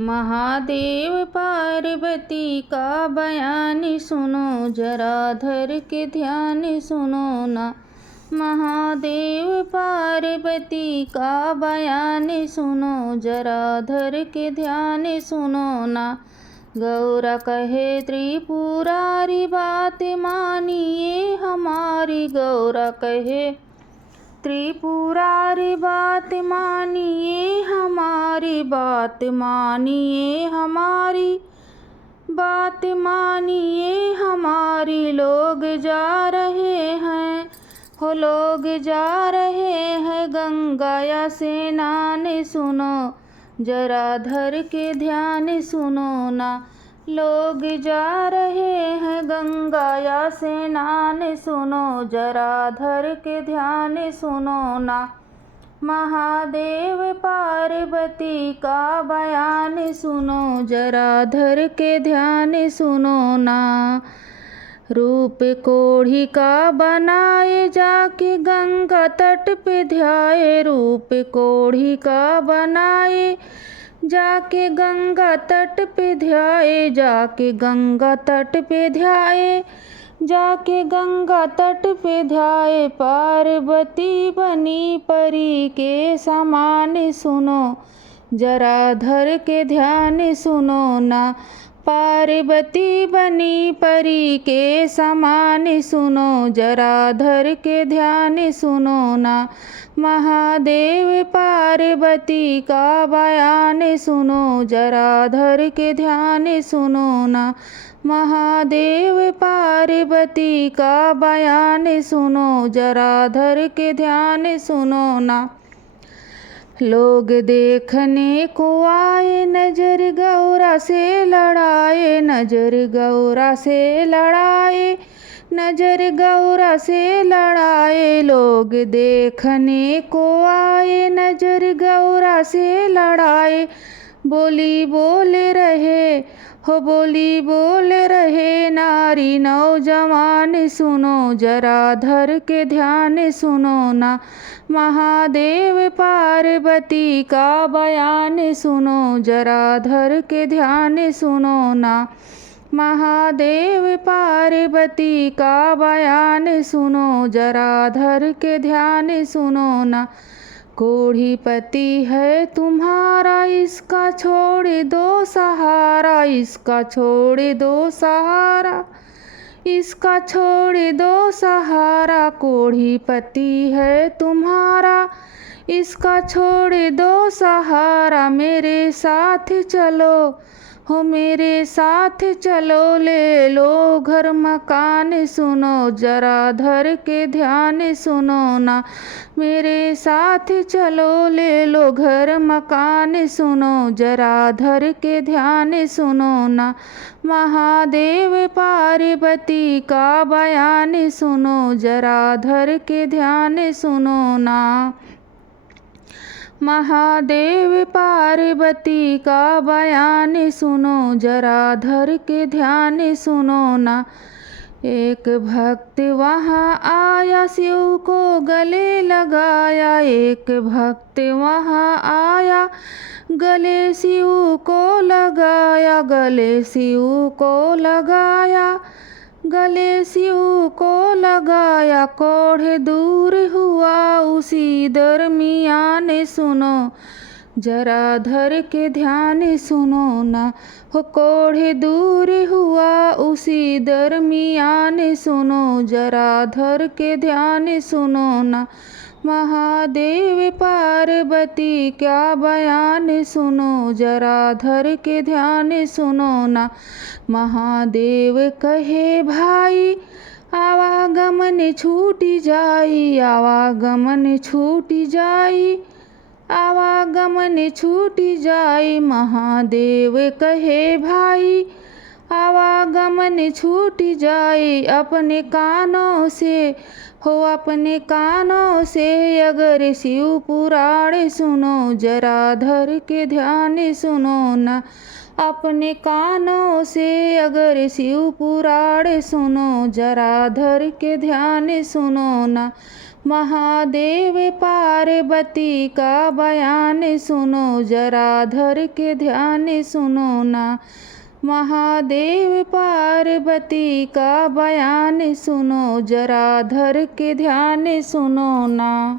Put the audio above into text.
महादेव पार्वती का बयान सुनो, जरा धर के ध्यान सुनो ना। महादेव पार्वती का बयान सुनो, जरा धर के ध्यान सुनो ना। गौरा कहे त्रिपुरारी बात मानिए हमारी, गौरा कहे त्रिपुरारी बात मानिए हमारी, बात मानिए हमारी, बात मानिए हमारी। लोग जा रहे हैं हो, लोग जा रहे हैं गंगा स्नान सुनो, जरा धर के ध्यान सुनो ना। लोग जा रहे हैं गंगा स्नान सुनो, जरा धर के ध्यान सुनो ना। महादेव पार्वती का बयान सुनो, जरा धर के ध्यान सुनो ना। रूप कोढ़ी का बनाए जाके गंगा तट पे ध्याए, रूप कोढ़ी का बनाए जाके गंगा तट पे ध्याए, जाके गंगा तट पे ध्याए, जाके गंगा तट पे ध्याए। पार्वती बनी परी के समान सुनो, जरा धर के ध्यान सुनो ना। पार्वती बनी परी के समान सुनो, जरा धर के ध्यान सुनो ना। महादेव पार्वती का बयान सुनो, जरा धर के ध्यान सुनो ना। महादेव पार्वती का बयान सुनो, जरा धर के ध्यान सुनो ना। लोग देखने को आए नजर गौरा से लड़ाए, नजर गौरा से लड़ाए, नजर गौरा से लड़ाए। लोग देखने को आए नजर गौरा से लड़ाए। बोली बोल रहे हो, बोली बोल रहे नारी नौजवान सुनो, जरा धर के ध्यान सुनो ना। महादेव पार्वती का बयान सुनो, जरा धर के ध्यान सुनो ना। महादेव पार्वती का बयान सुनो, जरा धर के ध्यान सुनो ना। कोढ़ी पति है तुम्हारा, इसका छोड़ दो सहारा, इसका छोड़ दो सहारा, इसका छोड़ दो सहारा। कोढ़ी पति है तुम्हारा, इसका छोड़ दो सहारा। मेरे साथ चलो हो, मेरे साथ चलो, ले लो घर मकान सुनो, जरा धर के ध्यान सुनो ना। मेरे साथ चलो, ले लो घर मकान सुनो, जरा धर के ध्यान सुनो ना। महादेव पार्वती का बयान सुनो, जरा धर के ध्यान सुनो ना। महादेव पार्वती का बयान सुनो, जरा धर के ध्यान सुनो ना। एक भक्त वहाँ आया, शिव को गले लगाया, एक भक्त वहाँ आया, गले शिव को लगाया, गले शिव को लगाया, गले शिव को लगाया। कोढ़ दूर हुआ उसी दरमियान सुनो, जरा धर के ध्यान सुनो ना। हो कोढ़ दूर हुआ उसी दरमियान सुनो, जरा धर के ध्यान सुनो ना। महादेव पार्वती का बयान सुनो, जरा धर के ध्यान सुनो ना। महादेव कहे भाई आवागमन छूट जाई, आवागमन छूट जाई, आवागमन छूट जाई। महादेव कहे भाई आवागमन छूट जाई। अपने कानों से हो, अपने कानों से अगर शिव पुराण सुनो, जरा धर के ध्यान सुनो ना। अपने कानों से अगर शिव पुराण सुनो, जरा धर के ध्यान सुनो ना। महादेव पार्वती का बयान सुनो जरा धर के ध्यान सुनो ना। महादेव पार्वती का बयान सुनो जरा धर के ध्यान सुनो ना।